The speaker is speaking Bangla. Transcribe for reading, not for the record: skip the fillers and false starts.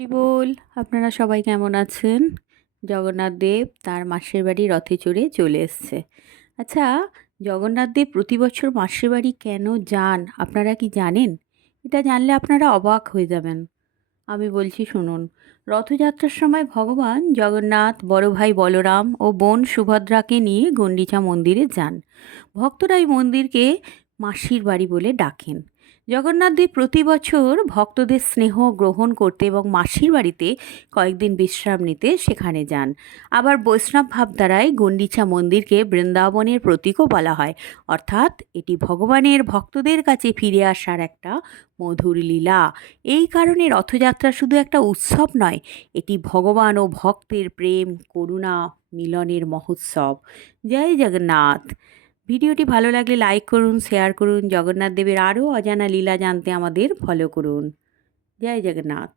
কি বল, আপনারা সবাই কেমন আছেন? জগন্নাথ দেব তার মাসির বাড়ি রথে চড়ে চলে এসছে। আচ্ছা, জগন্নাথ দেব প্রতি বছর মাসির বাড়ি কেন যান আপনারা কি জানেন? এটা জানলে আপনারা অবাক হয়ে যাবেন। আমি বলছি শুনুন। রথযাত্রার সময় ভগবান জগন্নাথ বড় ভাই বলরাম ও বোন সুভদ্রাকে নিয়ে গুন্ডিচা মন্দিরে যান। ভক্তরা এই মন্দিরকে মাসির বাড়ি বলে ডাকেন। জগন্নাথদেব প্রতি বছর ভক্তদের স্নেহ গ্রহণ করতে এবং মাসির বাড়িতে কয়েকদিন বিশ্রাম নিতে সেখানে যান। আবার বৈষ্ণব ভাবধারায় গুন্ডিচা মন্দিরকে বৃন্দাবনের প্রতীকও বলা হয়, অর্থাৎ এটি ভগবানের ভক্তদের কাছে ফিরে আসার একটা মধুর লীলা। এই কারণে রথযাত্রা শুধু একটা উৎসব নয়, এটি ভগবান ও ভক্তের প্রেম করুণা মিলনের মহোৎসব। জয় জগন্নাথ। ভিডিওটি ভালো লাগলে লাইক করুন, শেয়ার করুন। জগন্নাথ দেবের আরও অজানা লীলা জানতে আমাদের ফলো করুন। জয় জগন্নাথ।